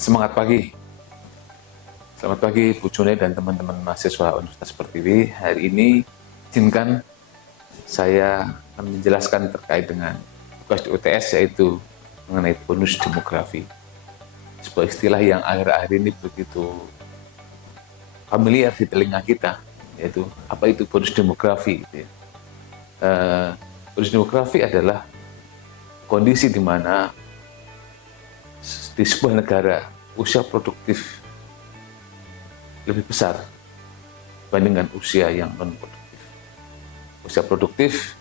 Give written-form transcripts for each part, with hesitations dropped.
Semangat pagi. Selamat pagi Bu June dan teman-teman mahasiswa Universitas Pertiwi. Hari ini izinkan saya akan menjelaskan terkait dengan tugas di UTS, yaitu mengenai bonus demografi. Sebuah istilah yang akhir-akhir ini begitu familiar di telinga kita, yaitu apa itu bonus demografi gitu ya. Bonus demografi adalah kondisi di mana di sebuah negara usia produktif lebih besar dibandingkan usia yang non produktif. Usia produktif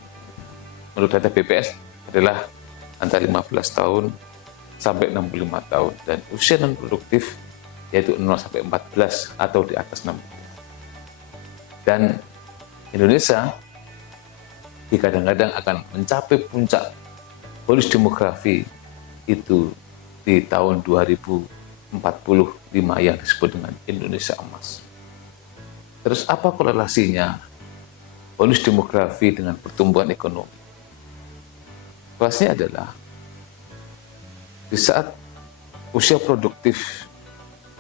menurut data BPS adalah antara 15 tahun sampai 65 tahun, dan usia non produktif yaitu 0 sampai 14 atau di atas 60. Dan Indonesia kadang-kadang akan mencapai puncak bonus demografi itu di tahun 2045 yang disebut dengan Indonesia Emas. Terus apa korelasinya bonus demografi dengan pertumbuhan ekonomi? Korelasinya adalah di saat usia produktif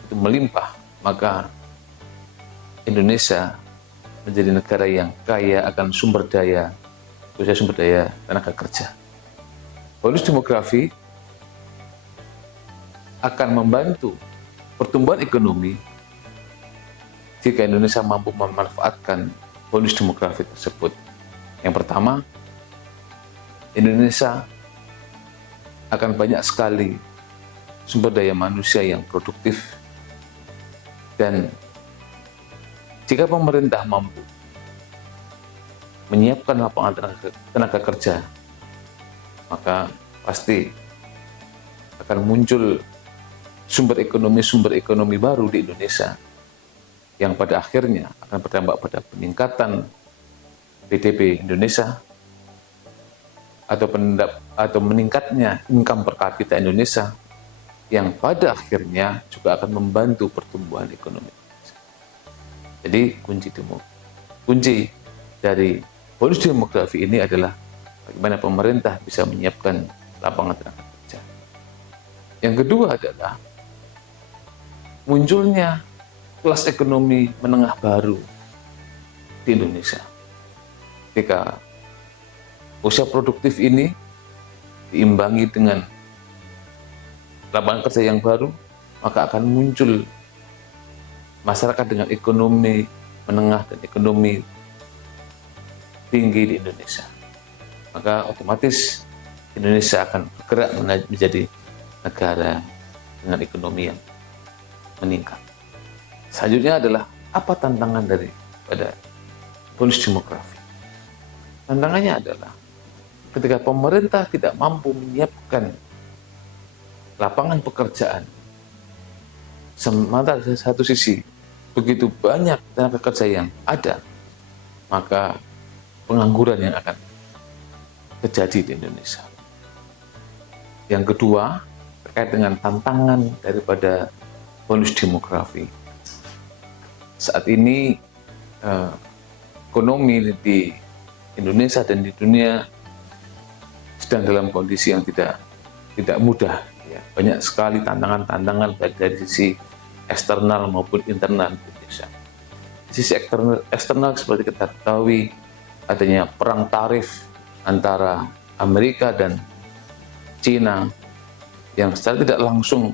itu melimpah, maka Indonesia menjadi negara yang kaya akan sumber daya tenaga kerja. Bonus demografi akan membantu pertumbuhan ekonomi jika Indonesia mampu memanfaatkan bonus demografi tersebut. Yang pertama, Indonesia akan banyak sekali sumber daya manusia yang produktif, dan jika pemerintah mampu menyiapkan lapangan tenaga kerja, maka pasti akan muncul sumber ekonomi baru di Indonesia yang pada akhirnya akan berdampak pada peningkatan PDB Indonesia atau meningkatnya income per kapita Indonesia, yang pada akhirnya juga akan membantu pertumbuhan ekonomi. Jadi kunci dari bonus demografi ini adalah bagaimana pemerintah bisa menyiapkan lapangan tenaga kerja. Yang kedua adalah munculnya kelas ekonomi menengah baru di Indonesia. Ketika usia produktif ini diimbangi dengan lapangan kerja yang baru, maka akan muncul masyarakat dengan ekonomi menengah dan ekonomi tinggi di Indonesia. Maka otomatis Indonesia akan bergerak menjadi negara dengan ekonomi yang meningkat. Selanjutnya adalah apa tantangan daripada bonus demografi? Tantangannya adalah ketika pemerintah tidak mampu menyiapkan lapangan pekerjaan, sementara di satu sisi begitu banyak tenaga kerja yang ada, maka pengangguran yang akan terjadi di Indonesia. Yang kedua, terkait dengan tantangan daripada bonus demografi. Saat ini ekonomi di Indonesia dan di dunia sedang dalam kondisi yang tidak mudah. Ya. Banyak sekali tantangan-tantangan baik dari sisi eksternal maupun internal Indonesia. Di sisi eksternal seperti kita ketahui, adanya perang tarif antara Amerika dan Cina yang secara tidak langsung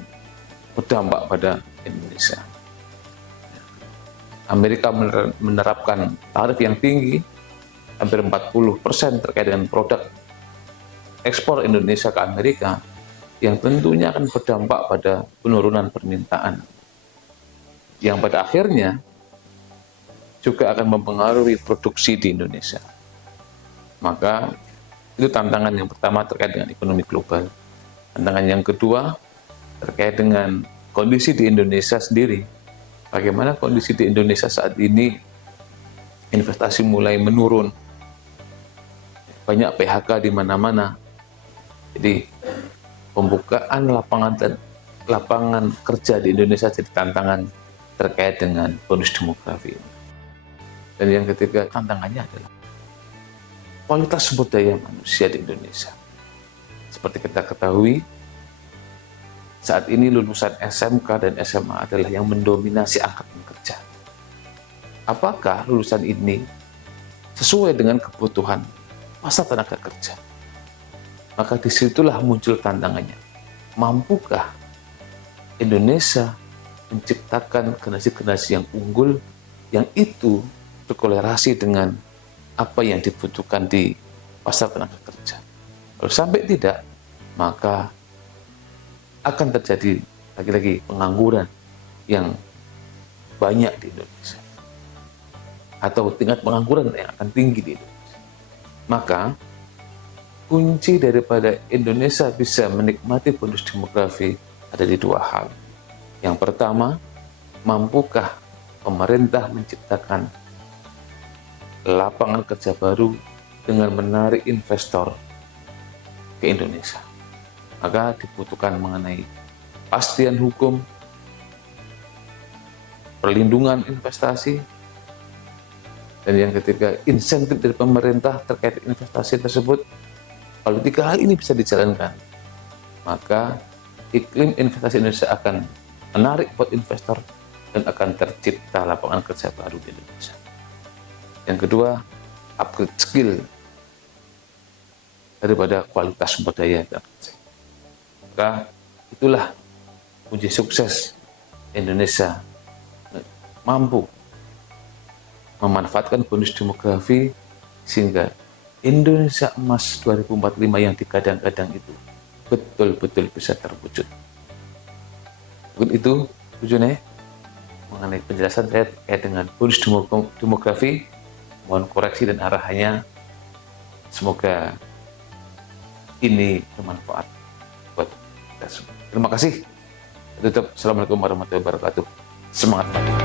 berdampak pada Indonesia. Amerika menerapkan tarif yang tinggi, hampir 40% terkait dengan produk ekspor Indonesia ke Amerika, yang tentunya akan berdampak pada penurunan permintaan, yang pada akhirnya juga akan mempengaruhi produksi di Indonesia. Maka itu tantangan yang pertama terkait dengan ekonomi global. Tantangan yang kedua terkait dengan kondisi di Indonesia sendiri. Bagaimana kondisi di Indonesia saat ini? Investasi mulai menurun, banyak PHK di mana-mana. Jadi pembukaan lapangan kerja di Indonesia jadi tantangan terkait dengan bonus demografi. Dan yang ketiga tantangannya adalah kualitas sumber daya manusia di Indonesia. Seperti kita ketahui, saat ini lulusan SMK dan SMA adalah yang mendominasi angkatan kerja. Apakah lulusan ini sesuai dengan kebutuhan pasar tenaga kerja? Maka disitulah muncul tantangannya. Mampukah Indonesia menciptakan generasi-generasi yang unggul, yang itu berkolerasi dengan apa yang dibutuhkan di pasar tenaga kerja? Kalau sampai tidak, maka akan terjadi lagi-lagi pengangguran yang banyak di Indonesia, atau tingkat pengangguran yang akan tinggi di Indonesia. Maka kunci daripada Indonesia bisa menikmati bonus demografi ada di dua hal. Yang pertama, mampukah pemerintah menciptakan lapangan kerja baru dengan menarik investor ke Indonesia? Maka dibutuhkan mengenai kepastian hukum, perlindungan investasi, dan yang ketiga, insentif dari pemerintah terkait investasi tersebut. Kalau tiga hal ini bisa dijalankan, maka iklim investasi Indonesia akan menarik buat investor dan akan tercipta lapangan kerja baru di Indonesia. Yang kedua, upgrade skill daripada kualitas sumber daya dan kerja. Maka itulah kunci sukses Indonesia mampu memanfaatkan bonus demografi sehingga Indonesia emas 2045 yang digadang-gadang itu betul-betul bisa terwujud. Mungkin itu tujuannya mengenai penjelasan saya terkait dengan bonus demografi. Mohon koreksi dan arahannya. Semoga ini bermanfaat buat kita semua. Terima kasih. Tutup. Assalamualaikum warahmatullahi wabarakatuh. Semangat pagi.